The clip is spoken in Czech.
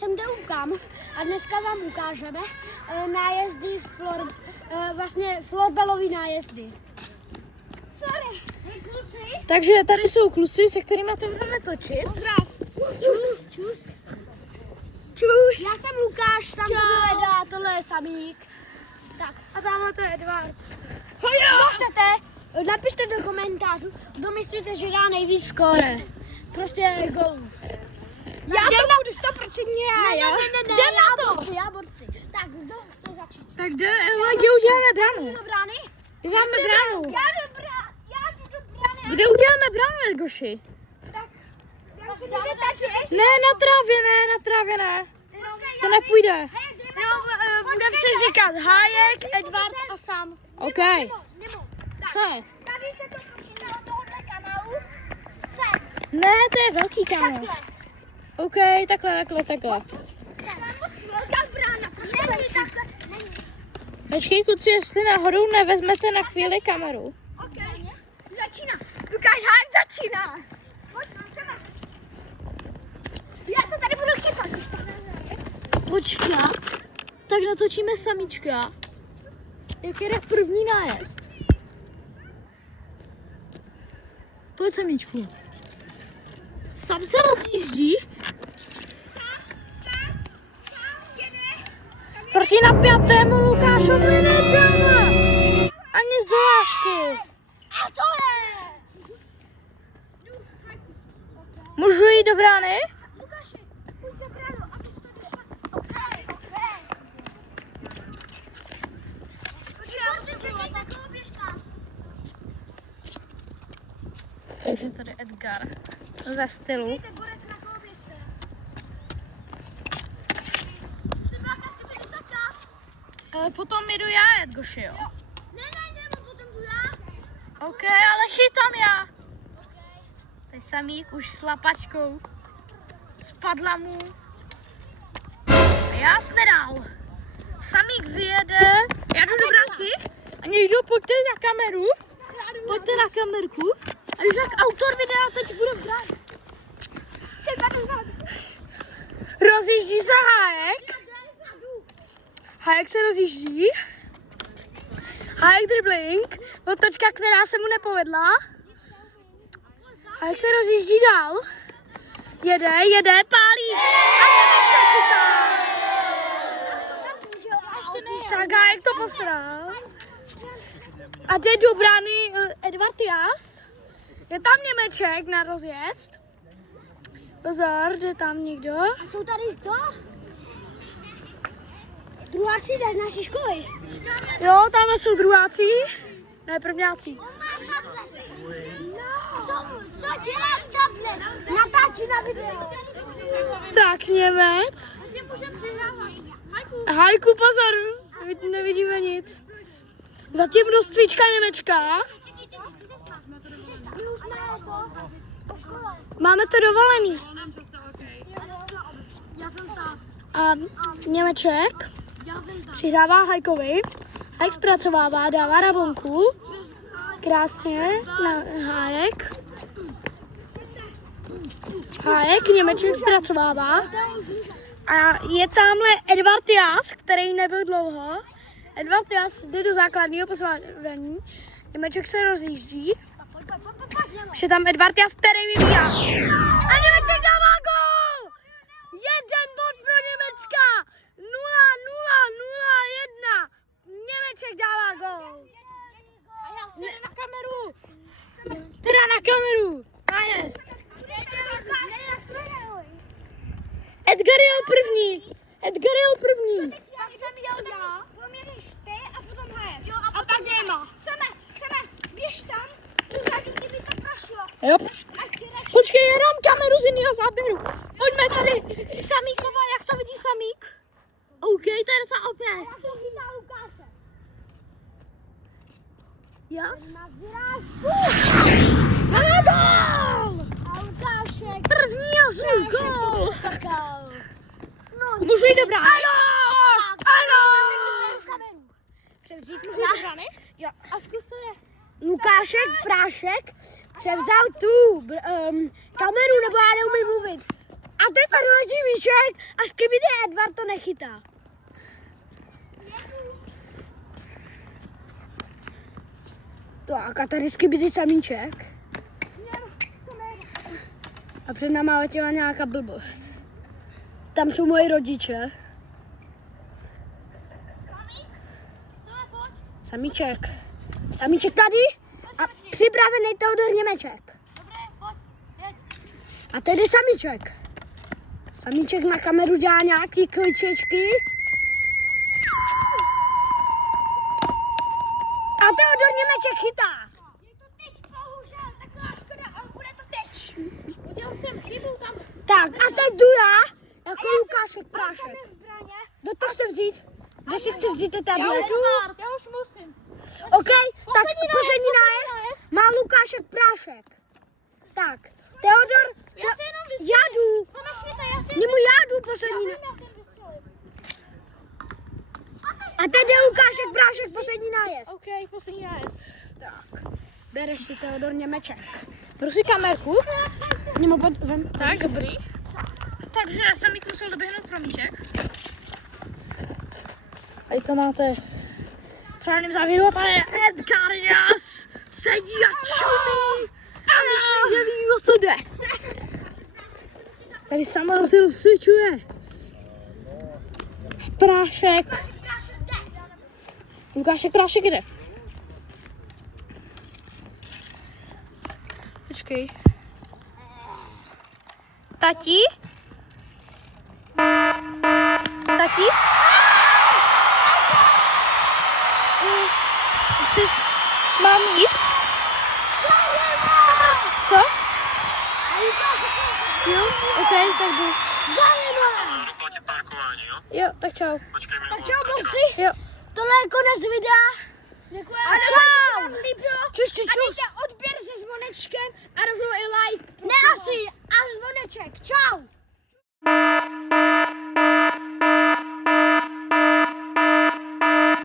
jsem Teuvkám a dneska vám ukážeme nájezdy vlastně florbalový nájezdy. Sorry, kluci. Takže tady jsou kluci, se kterými to budeme točit. Pozdrav. Čus. Já jsem Lukáš, tam to byl Eda, tohle je Samík. Tak, a tamhle to je Edvard. Kdo chcete, napište do komentářů, kdo myslíte, že dá nejvíc skóre. Prostě gólů. Já to budu 100% já. Ne, já borci. Tak, kdo chce začít? Tak kde uděláme bránu? Do brány? Kde dáme bránu? Já jdu do brány. Kde uděláme bránu, Edgoši? Tak, já chci tačit. Ne, na trávě ne. To nepůjde. Budeme se říkat Hájek, Edvard a Sam. OK. Co je? Tady se to počítá do tohohle kanálu. Sem. Ne, to je velký kanál. Takhle. OK, takhle. Velká brána. Není takhle. Není. Počkej, kluci, jestli náhodou nevezmete na chvíli kameru. OK. Začíná. Lukáš Hájek začíná. Já to tady budu chytat. Počkat. Tak natočíme samíčka. Jak jede první nájezd. Pojď samíčku. Sam se rozjíždí. Sam jede. Proti napjatému Lukášovi nedáme. Ani z dojážky. A co je? Můžu jít do brány? Lukáši, pojď za bránu, aby se to dostal. OK. Počkej, na koho běžkáš? Takže tady Edgar ve stylu. Dejte borec na koho běžce. Potom jedu já, Edgoši, jo? Ne, potom jdu já. OK, ale chytám já. OK. Teď Samík už s lapačkou. Spadla mu. A já se nedal. Samík vyjede. Já jdu do bránky. A někdo pojďte na kameru. Pojďte na kamerku. A když tak autor videa teď bude v bráně. Jsem tady vzadu. Rozjíždí se Hájek. Hájek se rozjíždí. Hájek dribbling. Otočka, která se mu nepovedla. Hájek se rozjíždí dál. Jede, pálí. A Němeček chytá. Tak Hájek to posral. A teď do brány Edvard Jas. Je tam Němeček na rozjezd. Pozor, jde tam někdo. A jsou tady to? Druháci jde z naší školy. Jo, tamhle jsou druháci. Ne, prvňáci. Co dělám takhle? Natáčí na video. Tak, Němec. Hajku, pozor. Nevidíme nic. Zatím dostvíčka Němečka. Máme to dovolený. A Němeček přihrává Hajkovi. Hajk zpracovává, dává rabonku. Krásně na Hájek. Hájek, Němeček zpracovává. A je tamhle Edvard Jas, který nebyl dlouho. Edvard Jas jde do základního posvání. Němeček se rozjíždí. Už je tam Edvard Jas, který vybíhá. A Němeček dává gól! 1 bod pro Němečka! 0-0-0-1. Němeček dává gól. A já si na kameru. Teda na kameru. Nájezd. Edgar jel první. Tak jsem jel já. Poměříš ty a potom Hájek. Jo, a pak Déma. Seme, běž tam. Dozadu, kdyby to prošlo. Jo. Počkej, já dám kameru z jiného záběru. Pojďme tady. Samíková, jak to vidí Samík? OK, to je docela OP. Já to chytá Lukáše. Jas? Na vyrážku. Za gól! A Lukášek. První Jasův gól. Kakao. Můžu jít do brány? Ano! Převzít Můžu jít do brány? Jo. A zkus to je. Lukášek Prášek převzal tu kameru, nebo já neumím mluvit. A teď tady leží míček a Skibidi Edward to nechytá. Tak a tady Skibidi samíček. A před náma letěla nějaká blbost. Tam jsou moji rodiče. Samíček. Samíček tady a připravený Teodor Němeček. A tady samíček. Samíček na kameru dělá nějaký kličečky. A Teodor Němeček chytá. Je to teď, bohužel, taková škoda, ale bude to teď. Udělal jsem chybu tam. Tak a teď jdu já, jako Lukášek Prášek. Kdo to chce vzít? Kdo si chce vzít ty tablet? Já už musím. OK, tak poslední nájezd má Lukášek Prášek. Tak, Teodor, já jdu. Nemu já jdu poslední nájezd. A teď je Lukášek Prášek poslední nájezd. OK, poslední nájezd. Tak, bereš si Teodor Němeček. Prosím kamerku. Nemo vem. Tak, dobrý. Takže Samík musel doběhnout pro míček. Tady to máte v řádném závěru a pane Edgar Jas sedí a čumí a myšlí, že ví, o co jde. Tady sama se rozsvičuje. Prášek. Lukášek Prášek jde. Počkej. Tati? Tati? Chceš, mám jít? Co? Jo, OK, tak jdu. Budu platit parkování, jo? Jo, tak čau. Počkej mi. Tak čau, kluci. Jo. Tohle je konec videa. A čau. Čus, čus, čus. A dejte odběr se zvonečkem a rovnou i like. Ne asi, a zvoneček. Čau.